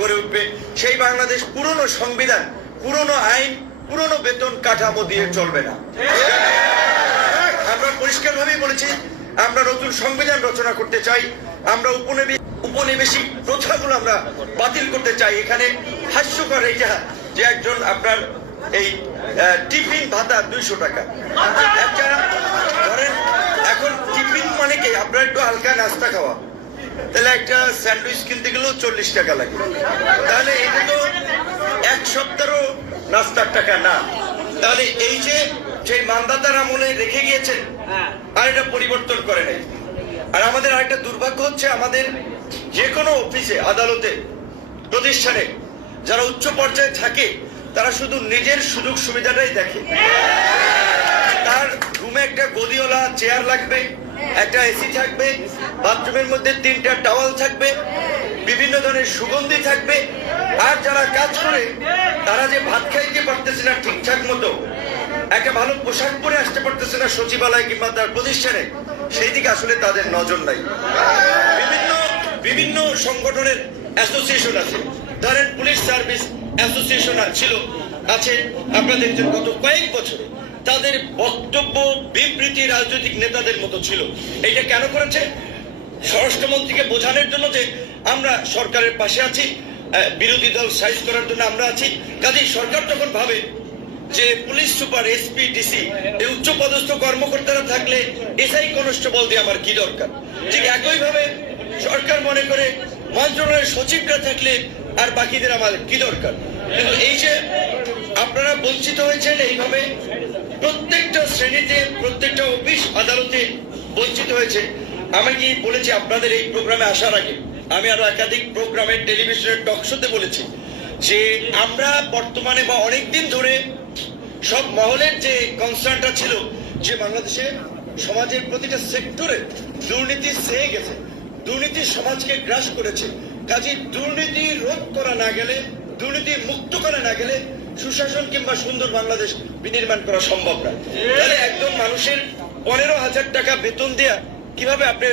গড়ে উঠবে। সেই বাংলাদেশ পুরনো সংবিধান, পুরনো আইন, পুরনো বেতন কাঠামো দিয়ে চলবে না। আমরা পরিষ্কারভাবেই বলেছি, আমরা নতুন সংবিধান রচনা করতে চাই, আমরা উপনিবেশ উপনিবেশিক প্রথাগুলো আমরা বাতিল করতে চাই। এখানে হাস্যকর এইটা যে একজন আপনার এই টিফিন ভাতা দুইশো টাকা। একটা ধরেন এখন টিফিন মানে কি আপনার একটু হালকা নাস্তা খাওয়া। তাহলে একটা স্যান্ডউইচ কিনতে গেলেও চল্লিশ টাকা লাগে। তাহলে এটা তো এক সপ্তাহও নাস্তার টাকা না। তাহলে এই যে যে মানদাতার আমলে রেখে গিয়েছেন আর এটা পরিবর্তন করে নাই। আর আমাদের আরেকটা দুর্ভাগ্য হচ্ছে আমাদের যে কোনো অফিসে আদালতে প্রতিষ্ঠানে যারা উচ্চ পর্যায়ে থাকে তারা শুধু নিজের সুযোগ সুবিধাটাই দেখে। তার রুমে একটা গদিওয়ালা চেয়ার লাগবে একটা এসি থাকবে, বাথরুমের মধ্যে তিনটা টাওয়াল থাকবে, বিভিন্ন ধরনের সুগন্ধি থাকবে। আর যারা কাজ করে, তারা যে ভাত খাইতে পারতেছে না ঠিকঠাক মতো। একটা ভালো পোশাক পরে আসতে পারতেছে না সচিবালয় কিংবা তার প্রতিষ্ঠানে। সেই দিকে আসলে তাদের নজর নাই। বিভিন্ন বিভিন্ন সংগঠনের অ্যাসোসিয়েশন আছে। ধরেন পুলিশ সার্ভিস অ্যাসোসিয়েশন ছিল, আছে। আপনাদের গত কয়েক বছরে তাদের বক্তব্য, বিবৃতি রাজনৈতিক নেতাদের মতো ছিল। এটা কেন করেছে? স্বরাষ্ট্রমন্ত্রীকে বোঝানোর জন্য যে আমরা সরকারের পাশে আছি বিরোধী দল সাইজ করার জন্য আমরা আছি। কাজেই সরকার তখন ভাবে যে পুলিশ সুপার এসপি ডিসি এই উচ্চ পদস্থ কর্মকর্তারা থাকলে এসআই কনস্টেবল দিয়ে আমার কি দরকার? ঠিক একইভাবে সরকার মনে করে মন্ত্রণালয়ের সচিবরা থাকলে আর বাকিদের আমার কি দরকার? কিন্তু এই যে আপনারা বঞ্চিত হয়েছেন এইভাবে প্রত্যেকটা শ্রেণীতে, প্রত্যেকটা অফিস আদালতে বঞ্চিত হয়েছে। আমি কি বলেছি, আপনাদের এই প্রোগ্রামে আসার আগে আমি আরও একাধিক প্রোগ্রামের টেলিভিশনের টকশোতে বলেছি যে আমরা বর্তমানে বা অনেকদিন ধরে সব মহলের যে কনসার্নটা ছিল যে বাংলাদেশে সমাজের প্রতিটা সেক্টরে দুর্নীতি সেয়ে গেছে, দুর্নীতি সমাজকে গ্রাস করেছে। কাজে দুর্নীতি রোধ করা না গেলে, দুর্নীতি মুক্ত করা না গেলে সুশাসন কিংবা সুন্দর বাংলাদেশ বিনির্মাণ করা সম্ভব না তাহলে একজন মানুষের পনেরো হাজার টাকা বেতন দেয়া কীভাবে আপনি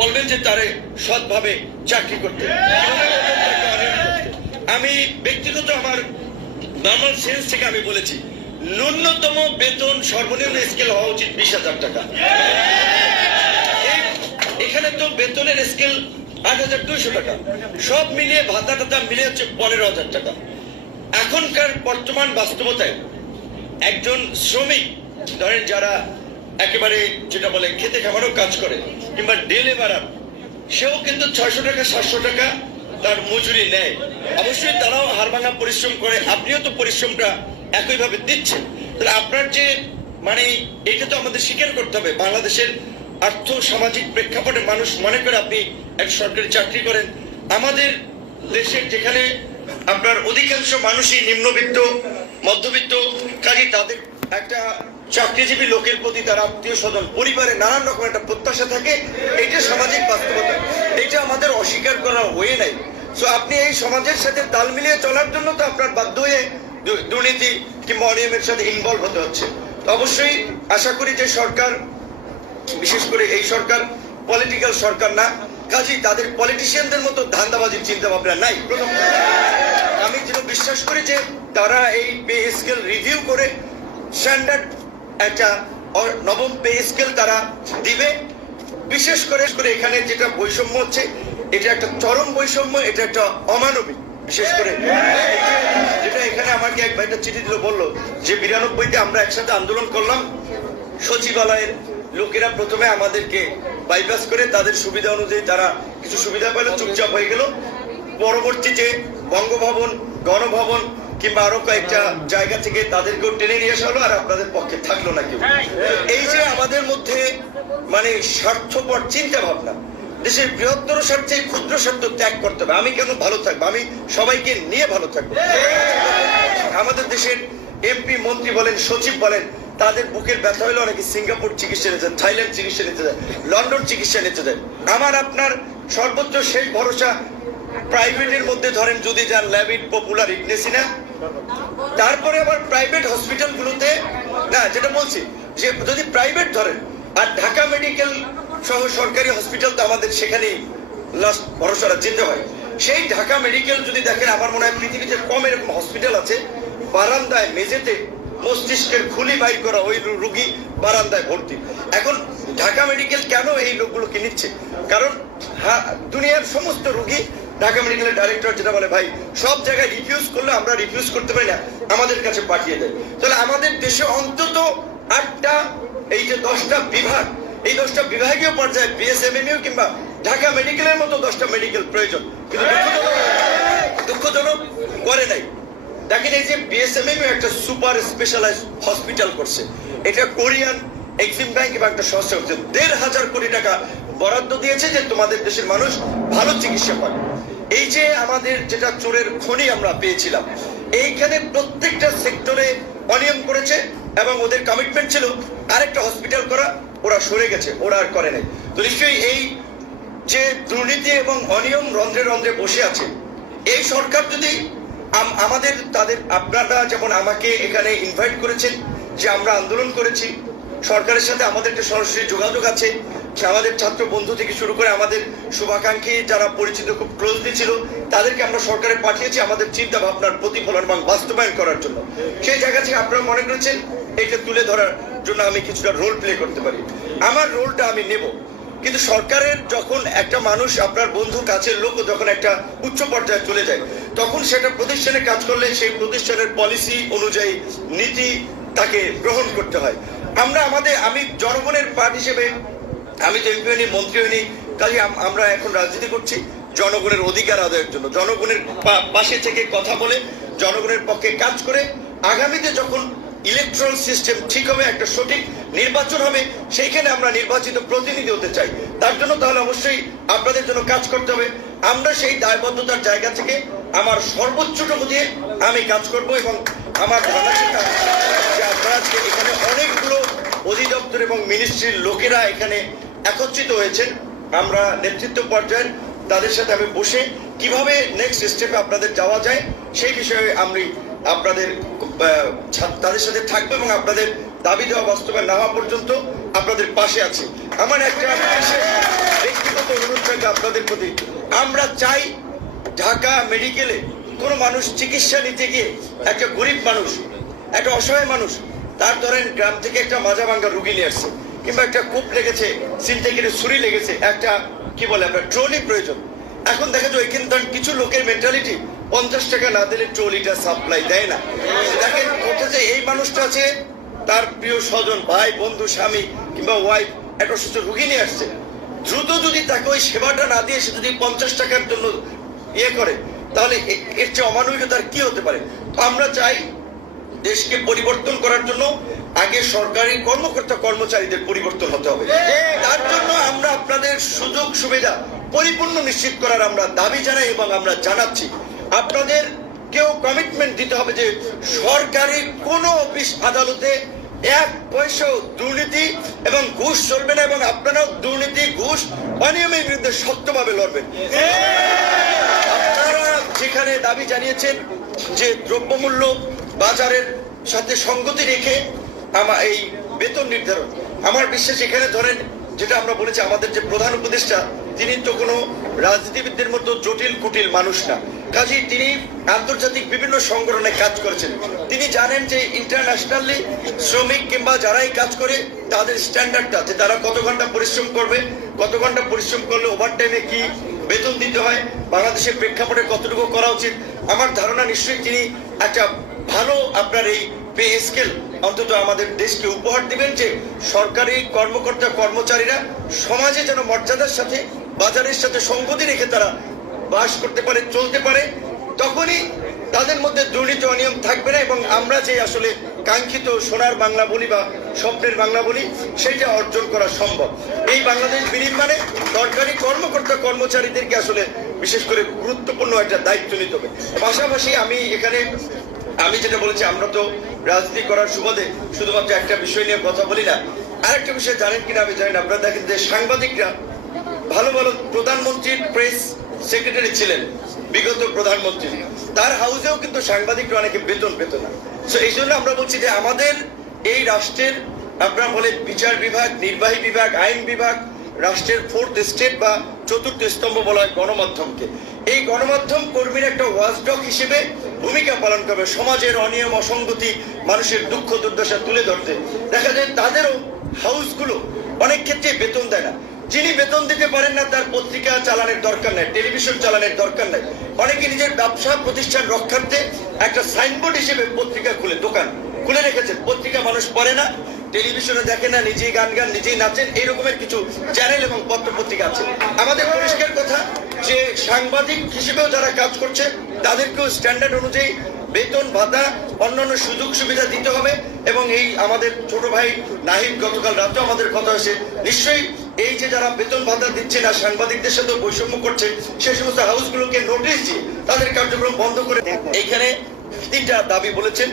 বলবেন যে তারে সৎভাবে চাকরি করতে? আমি ব্যক্তিগত আমার নর্মাল সেন্স থেকে আমি বলেছি, ন্যূনতম বেতন সর্বনিম্ন স্কেল হওয়া উচিত বিশ হাজার টাকা। এখানে তো বেতনের স্কেল আট হাজার দুইশো টাকা। সব মিলিয়ে ভাতা টাতা মিলে হচ্ছে পনেরো হাজার টাকা। এখনকার বর্তমান বাস্তবতায় একজন শ্রমিক, ধরেন যারা একেবারে যেটা বলে খেতে খামারও কাজ করে, কিংবা ডে লেবারার সেও কিন্তু ছয়শো টাকা, সাতশো টাকা তার মজুরি নেয়। অবশ্যই তারাও হারভাঙা পরিশ্রম করে, আপনিও তো পরিশ্রমটা একইভাবে দিচ্ছেন। তাহলে আপনার যে মানে এটা তো আমাদের স্বীকার করতে হবে, বাংলাদেশের আর্থ সামাজিক প্রেক্ষাপটে মানুষ মনে করে আপনি এক সরকারি চাকরি করেন। আমাদের দেশের যেখানে আপনার অধিকাংশ মানুষই নিম্নবিত্ত, মধ্যবিত্ত কাজে তাদের একটা চাকরিজীবী লোকের প্রতি তার আত্মীয় স্বজন, পরিবারে নানান রকম একটা প্রত্যাশা থাকে, এটা সামাজিক বাস্তবতা। এটা আমাদের অস্বীকার করার হয়ে নাই। সো আপনি এই সমাজের সাথে তাল মিলিয়ে চলার জন্য তো আপনার বাধ্য হয়ে দুর্নীতি কিংবা অনিয়মের সাথে ইনভলভ হতে হচ্ছে। অবশ্যই আশা করি যে সরকার, বিশেষ করে এই সরকার পলিটিক্যাল সরকার না কাজেই তাদের পলিটিশিয়ানদের মতো ধান্দাবাজির চিন্তা ভাবনা নাই আমি যেটা বিশ্বাস করি যে তারা এই পে স্কেল রিভিউ করে স্ট্যান্ডার্ড একটা নবম পে স্কেল তারা দিবে। বিশেষ করে করে এখানে যেটা বৈষম্য হচ্ছে, এটা একটা চরম বৈষম্য, এটা একটা অমানবিক। বিশেষ করে যেটা এখানে আমাকে এক ভাইটা চিঠি দিল, বলল যে বিরানব্বইতে আমরা একসাথে আন্দোলন করলাম। সচিবালয়ের লোকেরা প্রথমে আমাদেরকে বাইপাস করে তাদের সুবিধা অনুযায়ী তারা কিছু সুবিধা পেল, চুপচাপ হয়ে গেল। পরবর্তীতে বঙ্গভবন, গণভবন কিংবা আরও কয়েকটা জায়গা থেকে তাদেরকেও টেনে নিয়ে আসা হলো আর আপনাদের পক্ষে থাকল না কেউ। এই যে আমাদের মধ্যে মানে স্বার্থপর চিন্তা ভাবনা দেশের বৃহত্তর স্বার্থে ক্ষুদ্র স্বার্থ ত্যাগ করতে হবে। আমি কেন ভালো থাকব? আমি সবাইকে নিয়ে ভালো থাকব। আমাদের দেশের এমপি, মন্ত্রী বলেন, সচিব বলেন তাদের বুকের ব্যথা হলে অনেকে সিঙ্গাপুর চিকিৎসা নিতে থাইল্যান্ড চিকিৎসা নিতে যায়, লন্ডন চিকিৎসা নিতে যায়। আমার, আপনার সর্বোচ্চ শেষ ভরসা প্রাইভেটের মধ্যে ধরেন যদি যান ল্যাবিট পপুলার ইগনেসিনা তারপরে আবার প্রাইভেট হসপিটালগুলোতে, না, যেটা বলছি, যে যদি প্রাইভেট ধরেন, আর ঢাকা মেডিকেল সহ সরকারি হসপিটাল তো আমাদের সেখানেই লাস্ট ভরসাটা যেতে হয়। সেই ঢাকা মেডিকেল যদি দেখেন, আমার মনে হয় পৃথিবীতে কম এরকম হসপিটাল আছে, বারান্দায়, মেঝেতে মস্তিষ্কের খুলি বাইর করা ওই রুগী বারান্দায় ভর্তি। এখন ঢাকা মেডিকেল কেন এই লোকগুলোকে নিচ্ছে? কারণ দুনিয়ার সমস্ত রুগী ঢাকা মেডিকেলের ডাইরেক্টর যেটা বলে, ভাই, সব জায়গায় রিফিউজ করলে আমরা রিফিউজ করতে পারি না, আমাদের কাছে পাঠিয়ে দেয় তাহলে আমাদের দেশে অন্তত আটটা, এই যে দশটা বিভাগ, এই দশটা বিভাগীয় পর্যায়ে বিএসএমএমইউ কিংবা ঢাকা মেডিকেলের মতো দশটা মেডিকেল প্রয়োজন। কিন্তু দুঃখজনক করে নাই। দেখেন এই যে বিএসএমএমইউ একটা সুপার স্পেশালাইজ হসপিটাল করছে। এটা কোরিয়ান এক্সিম ব্যাংক এবং একটা সংস্থা করছে। দেড় হাজার কোটি টাকা বরাদ্দ দিয়েছে যে তোমাদের দেশের মানুষ ভালো চিকিৎসা পাবে। এই যে আমাদের যেটা চোরের খনি আমরা পেয়েছিলাম, এইখানে প্রত্যেকটা সেক্টরে অনিয়ম করেছে এবং ওদের কমিটমেন্ট ছিল আরেকটা হসপিটাল করা, ওরা সরে গেছে, ওরা আর করে নাই। তো নিশ্চয়ই এই যে দুর্নীতি এবং অনিয়ম রন্ধ্রে রন্ধ্রে বসে আছে, এই সরকার যদি আমাদের তাদের আপনারা যেমন আমাকে এখানে ইনভাইট করেছেন যে আমরা আন্দোলন করেছি, সরকারের সাথে আমাদের একটা সরাসরি যোগাযোগ আছে আমাদের ছাত্র বন্ধু থেকে শুরু করে আমাদের শুভাকাঙ্ক্ষী যারা পরিচিত খুব ক্লোজলি ছিল, তাদেরকে আমরা সরকারে পাঠিয়েছি আমাদের চিন্তা ভাবনার প্রতিফলন এবং বাস্তবায়ন করার জন্য। সেই জায়গা থেকে আপনারা মনে করেছেন? এটা তুলে ধরার জন্য আমি কিছুটা রোল প্লে করতে পারি। আমার রোলটা আমি নেব। কিন্তু সরকারের যখন একটা মানুষ আপনার বন্ধু কাছের লোক যখন একটা উচ্চ পর্যায়ে চলে যায়। তখন সেটা প্রতিষ্ঠানে কাজ করলে সেই প্রতিষ্ঠানের পলিসি অনুযায়ী নীতি তাকে গ্রহণ করতে হয়। আমরা আমাদের, আমি জনগণের পার্ট হিসেবে, আমি তো এমপি হইনি, মন্ত্রী হইনি, কাজে আমরা এখন রাজনীতি করছি জনগণের অধিকার আদায়ের জন্য। জনগণের পাশে থেকে কথা বলে জনগণের পক্ষে কাজ করে আগামীতে যখন ইলেকট্রাল সিস্টেম ঠিক হবে, একটা সঠিক নির্বাচন হবে, সেইখানে আমরা নির্বাচিত প্রতিনিধি হতে চাই। তার জন্য তাহলে অবশ্যই আপনাদের জন্য কাজ করতে হবে। আমরা সেই দায়বদ্ধতার জায়গা থেকে আমার সর্বোচ্চটুকু দিয়ে আমি কাজ করব এবং আমার যে আজকে এখানে অনেকগুলো অধিদপ্তর এবং মিনিস্ট্রির লোকেরা এখানে একত্রিত হয়েছেন। আমরা নেতৃত্ব পর্যায়ের তাদের সাথে আমি বসে কীভাবে নেক্সট স্টেপে আপনাদের যাওয়া যায় সেই বিষয়ে আমি আপনাদের তাদের সাথে থাকব এবং আপনাদের দাবি দেওয়া বাস্তবায়ন না হওয়া পর্যন্ত আপনাদের পাশে আছি। আমার একটা ব্যক্তিগত অনুরোধ থাকবে আপনাদের প্রতি। আমরা চাই ঢাকা মেডিকেলে কোনো মানুষ চিকিৎসা নিতে গিয়ে একটা গরিব মানুষ, একটা অসহায় মানুষ, তার ধরেন গ্রাম থেকে একটা মাজা ভাঙ্গা রুগী নিয়ে আসছে, কিংবা একটা কূপ লেগেছে সিনটেকের ছুরি লেগেছে, একটা কি বলে আপনার ট্রলি প্রয়োজন। এখন দেখা যায় এখানে ধরেন কিছু লোকের মেন্টালিটি পঞ্চাশ টাকা না দিলে ট্রলিটা সাপ্লাই দেয় না। দেখেন কোথায় যে এই মানুষটা আছে, তার প্রিয় স্বজন, ভাই, বন্ধু, স্বামী, কিংবা ওয়াইফ একটা অসুস্থ রুগী নিয়ে আসছে। দ্রুত যদি তাকে ওই সেবাটা না দিয়ে সে যদি পঞ্চাশ টাকার জন্য ইয়ে করে, তাহলে এর চেয়ে অমানবিকতার কি হতে পারে? আমরা চাই দেশকে পরিবর্তন করার জন্য আগে সরকারি কর্মকর্তা কর্মচারীদের পরিবর্তন হতে হবে। তার জন্য আমরা আপনাদের সুযোগ সুবিধা পরিপূর্ণ নিশ্চিত করার আমরা দাবি জানাই এবং আমরা জানাচ্ছি। আপনাদের কেউ কমিটমেন্ট দিতে হবে যে সরকারি কোনো অফিস আদালতে এক পয়সাও দুর্নীতি এবং ঘুষ চলবে না এবং আপনারাও দুর্নীতি, ঘুষ অনিয়মের বিরুদ্ধে শক্তভাবে লড়বেন। যেখানে দাবি জানিয়েছেন যে দ্রব্যমূল্য বাজারের সাথে সঙ্গতি রেখে আমার এই বেতন নির্ধারণ। আমার বিশ্বাস এখানে ধরেন, যেটা আমরা বলেছি, আমাদের যে প্রধান উপদেষ্টা, তিনি তো কোনো রাজনীতিবিদদের মতো জটিল, কুটিল মানুষ না। কাজেই তিনি আন্তর্জাতিক বিভিন্ন সংগঠনে কাজ করেছেন। তিনি জানেন যে ইন্টারন্যাশনালি শ্রমিক কিংবা যারাই কাজ করে, তাদের স্ট্যান্ডার্ডটা যে তারা কত ঘণ্টা পরিশ্রম করবে, কত ঘণ্টা পরিশ্রম করলে ওভার টাইমে কি বেতন দিতে হয়। বাংলাদেশের প্রেক্ষাপটে কতটুকু করা উচিত? আমার ধারণা নিশ্চয়ই তিনি একটা ভালো আপনার এই পে স্কেল, অন্তত আমাদের দেশকে উপহার দিবেন যে সরকারি কর্মকর্তা কর্মচারীরা সমাজে যেন মর্যাদার সাথে, বাজারের সাথে সংগতি রেখে তারা বাস করতে পারে, চলতে পারে, তখনই তাদের মধ্যে দুর্নীতি, অনিয়ম থাকবে না। এবং আমরা যে আসলে কাঙ্ক্ষিত সোনার বাংলা বলি বা স্বপ্নের বাংলা বলি, সেইটা অর্জন করা সম্ভব। এই বাংলাদেশ বিনির্মাণে সরকারি কর্মকর্তা কর্মচারীদেরকে আসলে বিশেষ করে গুরুত্বপূর্ণ একটা দায়িত্ব নিতে হবে। পাশাপাশি আমি এখানে, আমি যেটা বলেছি, আমরা তো রাজনীতি করার সুবাদে শুধুমাত্র একটা বিষয় নিয়ে কথা বলি না। আরেকটা বিষয় জানেন কিনা আমি জানি না, আপনারা দেখেন যে সাংবাদিকরা ভালো ভালো প্রধানমন্ত্রীর প্রেস সেক্রেটারি ছিলেন, বিগত প্রধানমন্ত্রী। তার হাউসেও কিন্তু সাংবাদিকরা অনেকে বেতন পেত না। তো এই জন্য আমরা বলছি যে আমাদের এই রাষ্ট্রের, আপনারা বলে বিচার বিভাগ, নির্বাহী বিভাগ, আইন বিভাগ, রাষ্ট্রের ফোর্থ স্টেট বা চতুর্থ স্তম্ভ বলা হয় গণমাধ্যমকে। এই গণমাধ্যম কর্মীর একটা ওয়াজডক হিসেবে ভূমিকা পালন করবে সমাজের অনিয়ম, অসঙ্গতি, মানুষের দুঃখ, দুর্দশা তুলে ধরতে। দেখা যায় তাদেরও হাউসগুলো অনেক ক্ষেত্রে বেতন দেয় না। যিনি বেতন দিতে পারেন না, তার পত্রিকা চালানোর দরকার নাই, টেলিভিশন চালানোর দরকার নাই। অনেকে নিজের ব্যবসা, প্রতিষ্ঠান রক্ষার্থে একটা সাইনবোর্ড হিসেবে পত্রিকা খুলে, দোকান। খুলে রেখেছেন। পত্রিকা মানুষ পড়ে না টেলিভিশনে দেখে না নিজেই গান গান নিজেই নাচেন এই রকমের কিছু চ্যানেল এবং পত্র পত্রিকা আছে। আমাদের পরিষ্কার কথা যে সাংবাদিক হিসেবেও যারা কাজ করছে তাদেরকেও স্ট্যান্ডার্ড অনুযায়ী বেতন ভাতা অন্যান্য সুযোগ সুবিধা দিতে হবে এবং এই আমাদের ছোট ভাই নাহিদ গতকাল রাতে আমাদের কথা হয়েছে। নিশ্চয়ই এই যে যারা বেতন ভাতা দিচ্ছে না সাংবাদিকদের সাথে বৈষম্য করছে সে সমস্ত হাউসগুলোকে নোটিশ দিয়ে তাদের কার্যক্রম বন্ধ করে এইখানে তিনটা দাবি বলেছেন।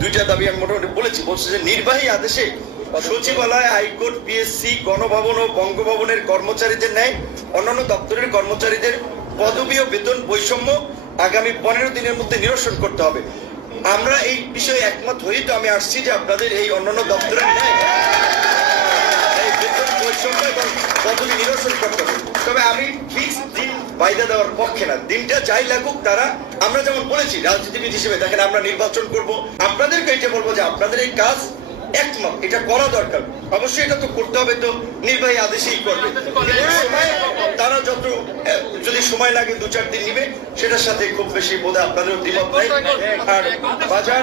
দুইটা দাবি আমি মোটামুটি বলেছি। বলছে যে নির্বাহী আদেশে সচিবালয়, হাইকোর্ট, পিএসসি, গণভবন ও বঙ্গভবনের কর্মচারীদের ন্যায় অন্যান্য দপ্তরের কর্মচারীদের পদবি ও বেতন বৈষম্য আগামী পনেরো দিনের মধ্যে নিরসন করতে হবে। আমরা এই বিষয়ে একমত হই তো আমি আসছি যে আপনাদের এই অন্যান্য দপ্তরের ন্যায় এই বেতন বৈষম্য এবং পদবি নিরসন করতে হবে। তবে আমি ফিক্স বাইদা দেওয়ার পক্ষে না। দিনটা যাই লাগুক, তারা, আমরা যেমন বলেছি, রাজনীতিবিদ হিসেবে দেখেন, আমরা নির্বাচন করব। আপনাদেরকে এটা বলব যে আপনাদের এই কাজ একমত, এটা করা দরকার। অবশ্যই এটা তো করতে হবে তো, নির্বাহী আদেশেই করবে। তারা যত যদি সময় লাগে, দু চার দিন নিবে, সেটার সাথে খুব বেশি বোধ আপনাদের দ্বিমত নাই। আর বাজার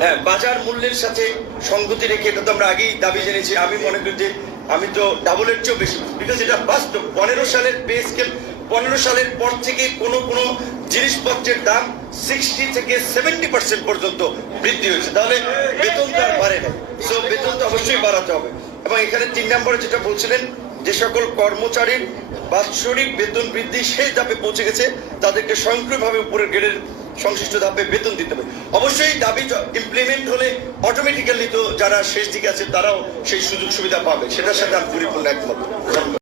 হ্যাঁ বাজার মূল্যের সাথে সঙ্গতি রেখে, এটা তো আমরা আগেই দাবি জেনেছি আমি মনে করি যে আমি তো ডাবলের চেয়েও বেশি। বিকজ এটা বাস্তব পনেরো সালের পে স্কেল পনেরো সালের পর থেকে কোনো কোনো জিনিসপত্রের দাম সিক্সটি থেকে সেভেন্টি পার্সেন্ট পর্যন্ত বৃদ্ধি হয়েছে। তাহলে বেতন তো আর বাড়ে না। সো বেতন তো অবশ্যই বাড়াতে হবে। এবং এখানে তিন নম্বরে যেটা বলছিলেন, যে সকল কর্মচারীর বাৎসরিক বেতন বৃদ্ধি সেই ধাপে পৌঁছে গেছে। তাদেরকে স্বয়ংক্রিয়ভাবে উপরের গ্রেডের সংশ্লিষ্ট ধাপে বেতন দিতে হবে। অবশ্যই দাবি ইমপ্লিমেন্ট হলে অটোমেটিক্যালি তো যারা শেষ দিকে আছে, তারাও সেই সুযোগ সুবিধা পাবে। সেটার সাথে আমি পরিপূর্ণ একমত।